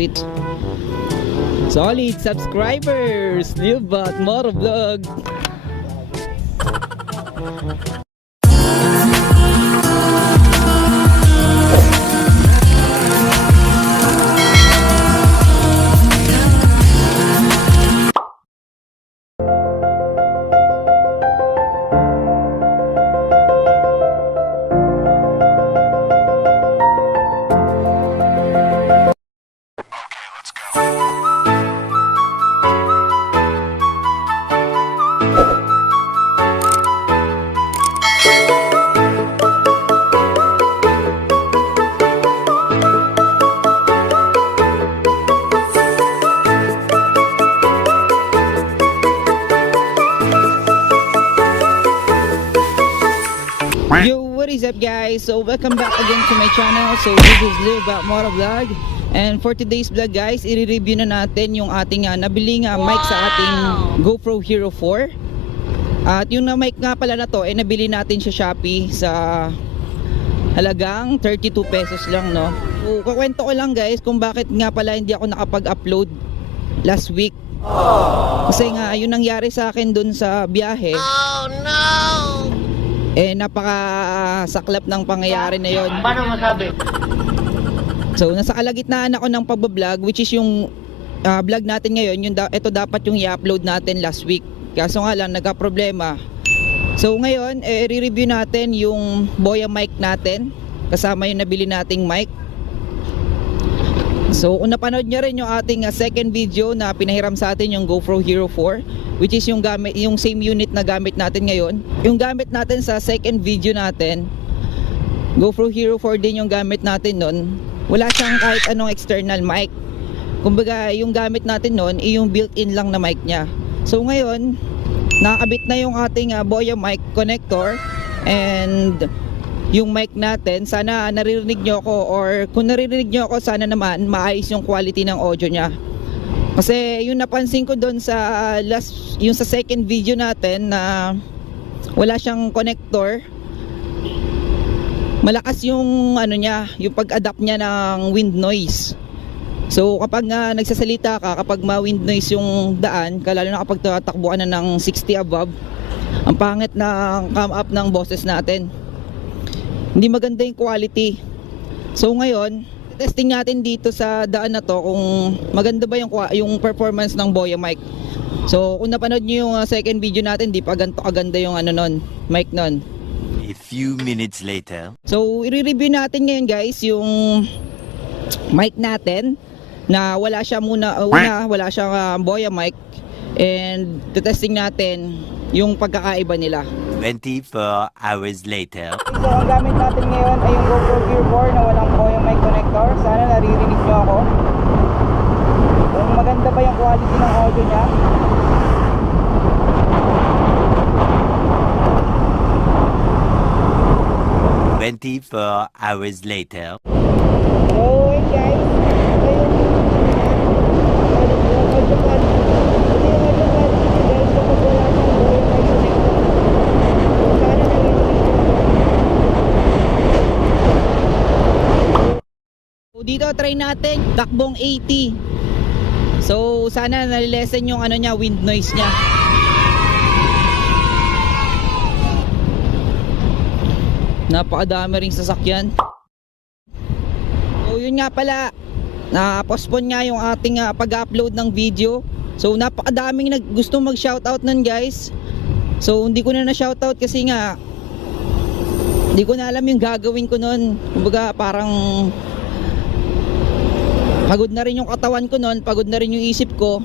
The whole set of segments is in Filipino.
with solid subscribers. Live at Moro Vlog. Yo, what is up guys? So welcome back again to my channel. So this is Live at Moro Vlog. And for today's vlog guys, i-review na natin yung ating nabiling mic sa ating GoPro Hero 4. At yung mic nga pala na to, nabili natin sa Shopee sa halagang 32 pesos lang, no? So kukwento ko lang guys kung bakit nga pala hindi ako nakapag-upload last week. Kasi nga yung nangyari sa akin dun sa biyahe. Oh no! Napakasaklap ng pangyayari na yon. Paano masabi? So nasa kalagitnaan ako ng pagbablog, which is yung vlog natin ngayon. Ito dapat yung i-upload natin last week. Kaso nga lang nagka-problema. So ngayon i-review natin yung BOYA mic natin, kasama yung nabili nating mic. So kung napanood nyo rin yung ating second video na pinahiram sa atin, yung GoPro Hero 4, which is yung gamit, yung same unit na gamit natin ngayon. Yung gamit natin sa second video natin, GoPro Hero 4 din yung gamit natin nun. Wala siyang kahit anong external mic. Kumbaga yung gamit natin nun yung built-in lang na mic niya. So ngayon nakakabit na yung ating BOYA mic connector and yung mic natin. Sana naririnig nyo ako, or kung naririnig nyo ako, sana naman maayos yung quality ng audio nya. Kasi yung napansin ko doon sa yung sa second video natin na wala siyang connector, malakas yung ano niya, yung pag-adapt niya ng wind noise. So kapag nagsasalita ka, kapag ma-wind noise yung daan, lalo na kapag tatakbo ka na ng 60 above, ang pangit na come up ng boses natin. Hindi maganda yung quality. So ngayon, testing natin dito sa daan na to kung maganda ba yung performance ng BOYA mic. So kung napanood nyo yung second video natin, di pa ganito kaganda yung ano nun, mic nun. A few minutes later. So i-review natin ngayon guys yung mic natin na wala siyang BOYA mic, and testing natin yung pagkakaiba nila. 24 hours later. So ang gamit natin ngayon ay yung GoPro Hero 4 na walang BOYA mic connector. Sana naririnig nyo ako. Kung maganda ba yung quality ng audio nya. Hours later. So hey guys, dito try natin takbong 80. So sana nalilesen yung ano niya, wind noise niya. Napakadami ring sasakyan. So yun nga pala, na-postpone nga yung ating pag-upload ng video. So napakadaming gustong mag-shoutout nun guys. So hindi ko na shoutout kasi nga hindi ko na alam yung gagawin ko nun. Kumbaga parang pagod na rin yung katawan ko nun, pagod na rin yung isip ko.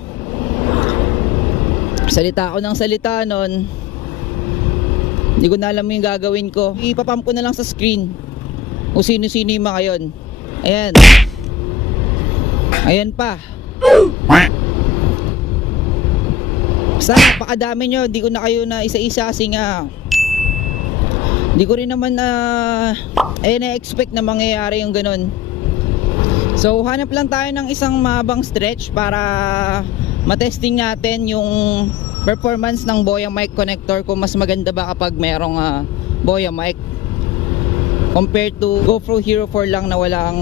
Salita ako ng salita nun. Hindi ko na alam yung gagawin ko. Ipapump ko na lang sa screen kung sino-sino yung mga yun. Ayan. Ayan pa. Sana napakadami nyo. Hindi ko na kayo na isa-isa kasi nga hindi ko rin naman na-expect na mangyayari yung ganun. So hanap lang tayo ng isang mahabang stretch para matesting natin yung performance ng BOYA mic connector, kung mas maganda ba kapag merong BOYA mic compared to GoPro Hero 4 lang na walang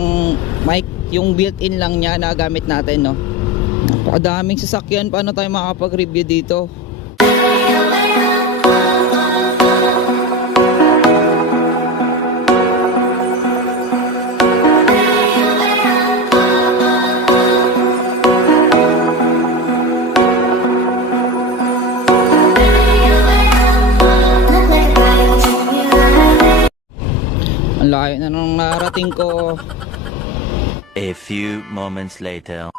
mic. yung built-in lang niya na gamit natin, no. Napakadaming sasakyan, paano tayo makakapag-review dito? Ang layo na nung narating ko. A few moments later.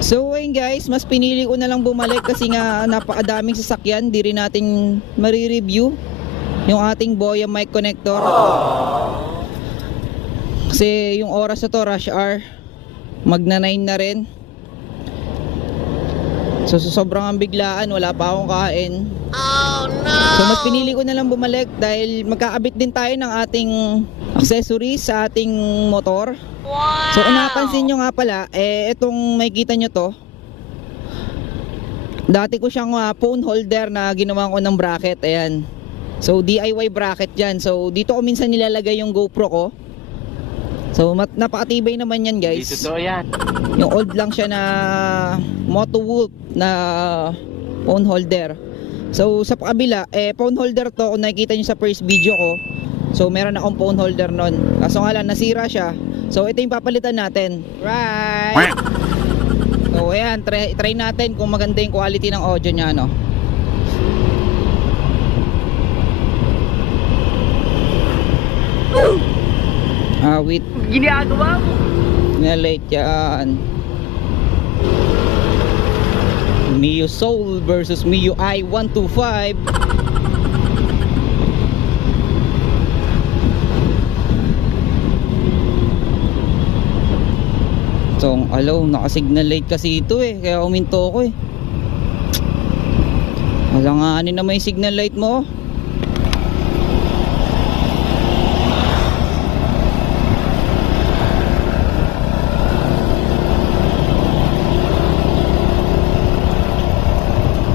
So ayun guys, mas pinili ko na lang bumalik kasi nga napakadaming sasakyan. Di rin natin marireview yung ating BOYA mic connector. Kasi yung oras na to, rush hour, magna 9 na rin. So sobrang ang biglaan, wala pa akong kain. Oh no! So mas pinili ko na lang bumalik dahil magkakabit din tayo ng ating accessories sa ating motor. Wow! So kung napansin nyo nga pala, itong makikita nyo to, dati ko siyang phone holder na ginawa ko ng bracket. Ayan. So DIY bracket yan. So dito ko minsan nilalagay yung GoPro ko. So napakatibay naman yan guys. Dito to yan. Yung old lang siya na Moto Wolf na phone holder. So sa kabila, phone holder to, kung nakikita nyo sa first video ko. So meron akong phone holder nun. Kaso nga lang nasira siya. So ito yung papalitan natin. Right. So ayan, try natin kung maganda yung quality ng audio nya, no. Wait. Ginagawa mo. Na-late yan. Niyo Soul versus Niyo I-125. So, naka-signal light kasi ito kaya uminto ko Wala nga naman yung signal light mo.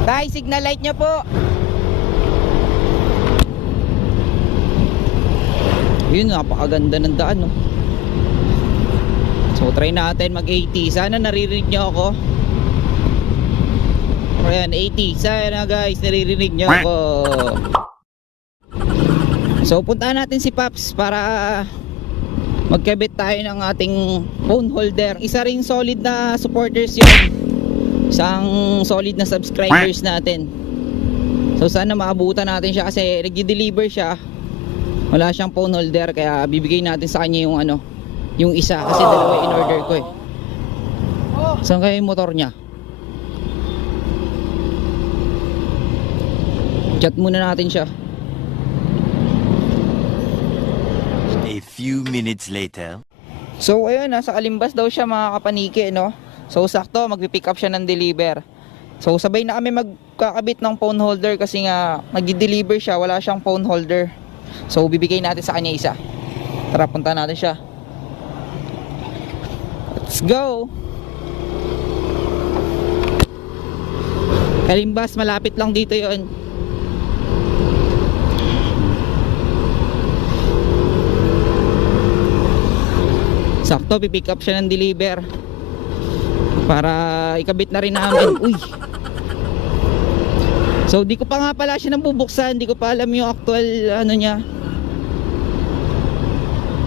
Tay, signal light niya po. Yun, napakaganda ng daan, no. So try natin mag 80. Sana naririnig nyo ako. Ayan, 80. Sana guys, naririnig nyo ako. So puntahan natin si Paps para magkabit tayo ng ating phone holder. Isa ring solid na supporters yun. Isang solid na subscribers natin. So sana maabutan natin siya kasi nag-deliver siya. Wala siyang phone holder kaya bibigay natin sa kanya yung yung isa kasi dalawa in order ko Saan kaya yung motor niya? Chat muna natin siya. A few minutes later. So ayun, nasa Kalimbas daw siya mga kapaniki, no? So sakto, magpipick up siya ng deliver. So sabay na kami magkakabit ng phone holder kasi nga magdi-deliver siya, wala siyang phone holder. So bibigay natin sa kanya isa. Tara, punta natin siya. Let's go. Kalimbas, malapit lang dito yon. Sakto, pipick up siya ng deliver para ikabit na rin namin. Uy. So di ko pa nga pala siya nabubuksan, di ko pa alam yung actual niya,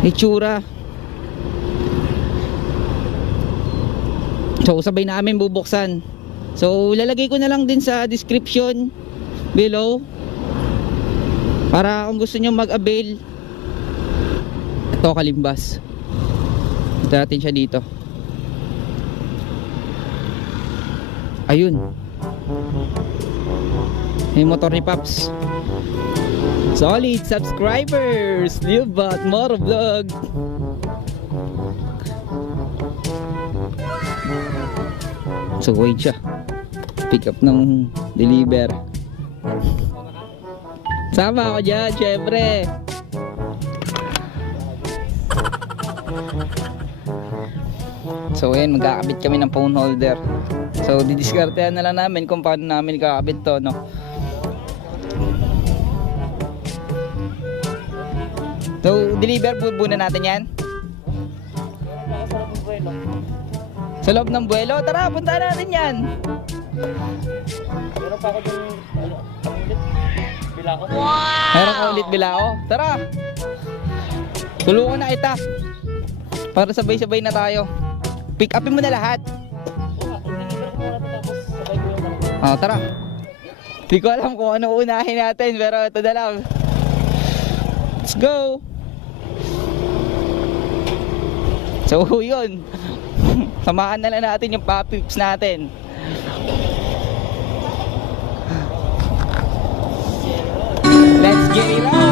itsura. So sabay namin bubuksan. So lalagay ko na lang din sa description below para kung gusto nyo mag-avail. Ito, Kalimbas. Ito natin siya dito. Ayun, yung motor ni Paps. Solid subscribers, Libat Moro Vlog. So wait siya, pick up ng deliver. Sama ako dyan, syempre. So ayan, magkakabit kami ng phone holder. So didiskartehan na lang namin kung paano namin kakabit to, no. So deliver po muna natin yan. Sa loob ng buwelo? Tara, punta natin yan. Meron pa ako dun, ulit, bilako. Meron ka ulit bilao? Tara. Tulungan na kita. Para sabay-sabay na tayo. Pick upin mo na lahat. Tara. Hindi ko alam kung ano unahin natin, pero ito na lang. Let's go. So yun. Samahan na lang natin yung papips natin. Let's get it on.